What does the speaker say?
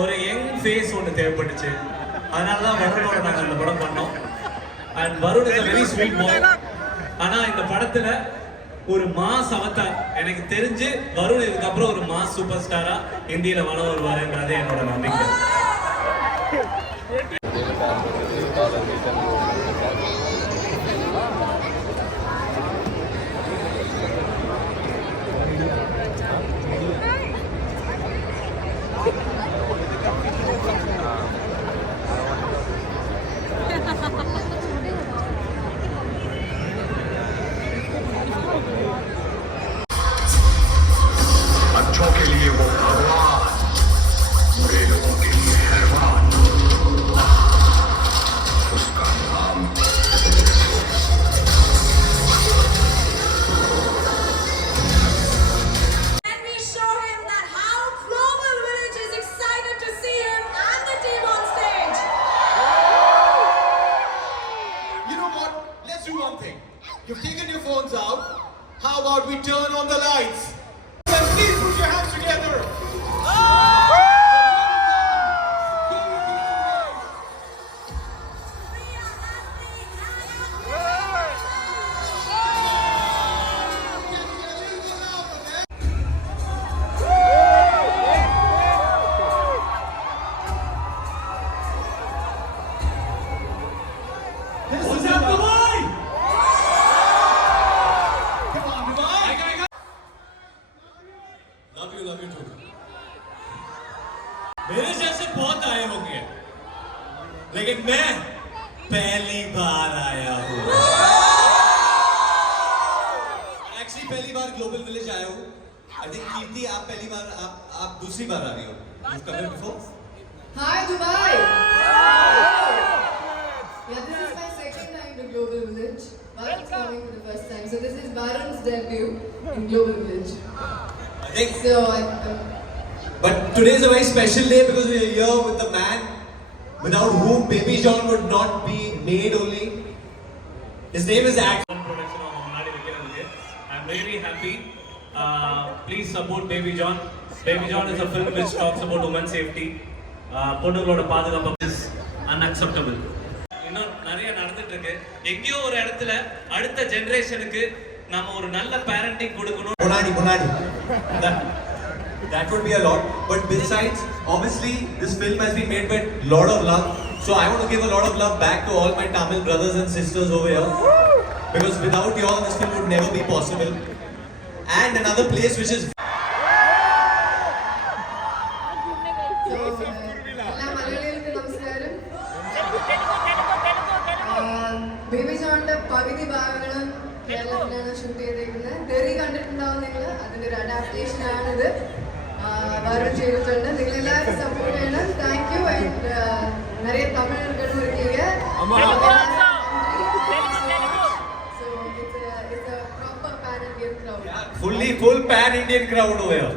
ஒரு young face ஒன்று தேவைப்பட்டுச்சு. அதனால தான் வருணோட நாங்கள் இந்த படம் பண்ணோம். அண்ட் Varun is a very sweet boy. ஆனால் இந்த படத்தில் ஒரு மாஸ் அவதார் எனக்கு தெரிஞ்சு வருண் இதுக்கப்புறம் ஒரு மாஸ் சூப்பர் ஸ்டாரா இந்தியில வள வருவாருன்றதே என்னோட நம்பிக்கை. You've taken your phones out. How about we turn on the lights? And please put your hands together. Love you too. मेरे जैसे बहुत आए होंगे, लेकिन मैं पहली बार आया हूँ. Actually पहली बार ग्लोबल विलेज आया हूँ. I think कीर्ति आप पहली बार आप दूसरी बार आ रही हो. You've come here before? Hi Dubai. Yeah, this is my second time to Global Village. Varun's coming for the first time, so this is Varun's debut in Global Village. I think so. But today is a very special day because we are here with the man without whom Baby John would not be made only. His name is Action Production of Munadi Vikkiradhu. I'm really happy. Please support Baby John. Baby John is a film which talks about women's safety. பொண்ணுங்களோட பாதுகாப்பு is unacceptable. இன்னும் நிறைய நடந்துட்டு இருக்கு. எங்கேயோ ஒரு இடத்துல அடுத்த ஜெனரேஷனுக்கு நாம ஒரு நல்ல பேரண்டிங் கொடுக்கணும். முன்னாடி that would be a lot, but besides obviously this film has been made with lot of love, so I want to give a lot of love back to all my Tamil brothers and sisters over here, because without you all this film would never be possible. And another place which is Baby John പകുതി ഭാഗങ്ങളും കേരളത്തിലാണ് ഷൂട്ട് ചെയ്തേക്കുന്നത്. തെറി കണ്ടിട്ടുണ്ടാവും നിങ്ങൾ, അതിൻ്റെ ഒരു അഡാപ്റ്റേഷൻ ആണിത്. വരുൺ ചെയ്തിട്ടുണ്ട്. നിങ്ങളെല്ലാവരും സപ്പോർട്ട് ചെയ്യണം. Thank you. ആൻഡ് நிறைய தமிழர்களும் இருக்கீங்க. So it's a proper pan Indian crowd. Full pan Indian crowd over here.